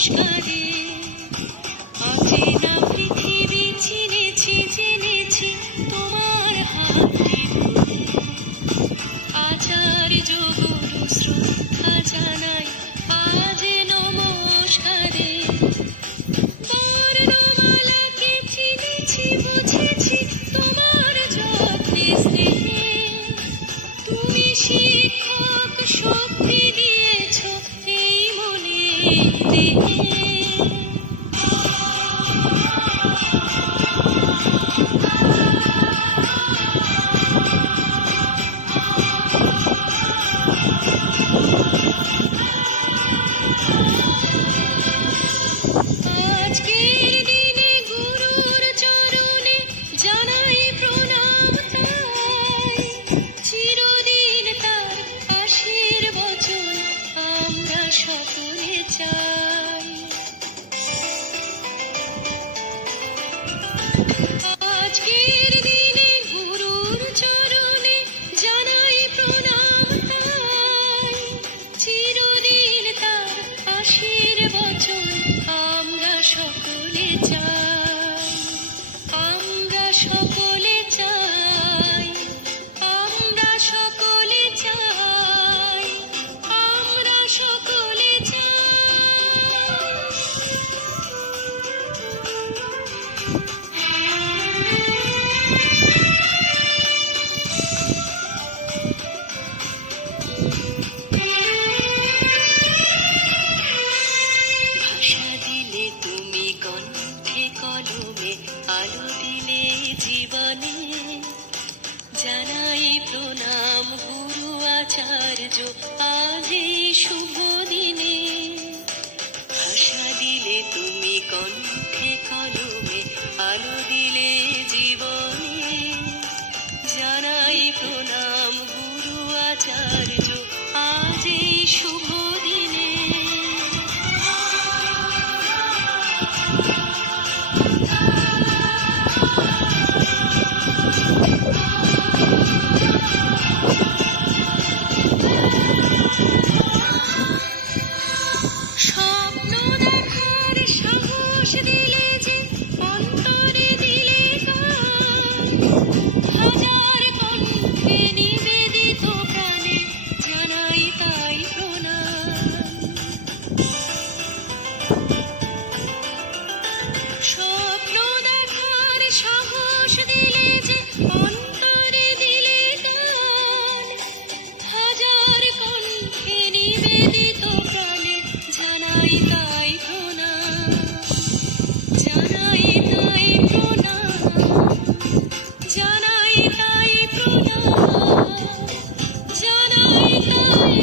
নমস্কারে অচেনা পৃথিবী চিনেছি জেনেছি তোমার হাতে আচার্য গুরু শ্রদ্ধা জানাই আজ নমস্কারে বর্ণমালাকে চিনেছি বুঝেছি তোমার যত্নে স্নেহে তুমি শিক্ষক শক্তি দিয়েছ এই মনে দেহে আজকের দিনে গুরুর চরণে জানাই প্রণাম তাই চিরদিন তার আশীর্বচন আমরা সকলে চাই আজকের দিনে গুরুর চরণে জানাই প্রণাম তাই চিরদিন তার আশীর্বচন আমরা সকলে চাই আমরা সকলে চাই আমরা সকলে চাই আমরা সকলে ভাষা দিলে তুমি কণ্ঠে কলমে আলো দিলে জীবনে জানাই প্রণাম গুরু আচার্য আজ এই শুভ দিনে ভাষা দিলে তুমি কণ্ঠে কলমে আলো দিলে জীবনে জানাই প্রণাম গুরু আচার্য আজ এই শুভ দিনে স্বপ্ন দেখার সাহস দিলে যে অন্তরে দিলে গান হাজার কণ্ঠে নিবেদিত প্রাণে জানাই তাই প্রণাম স্বপ্ন দেখার সাহস দিলে যে অন্তরে দিলে গান হাজার কণ্ঠে নিবেদিত প্রাণে জানাই তাই প্রণাম জানাই তাই প্রণাম জানাই তাই প্রণাম জানাই তাই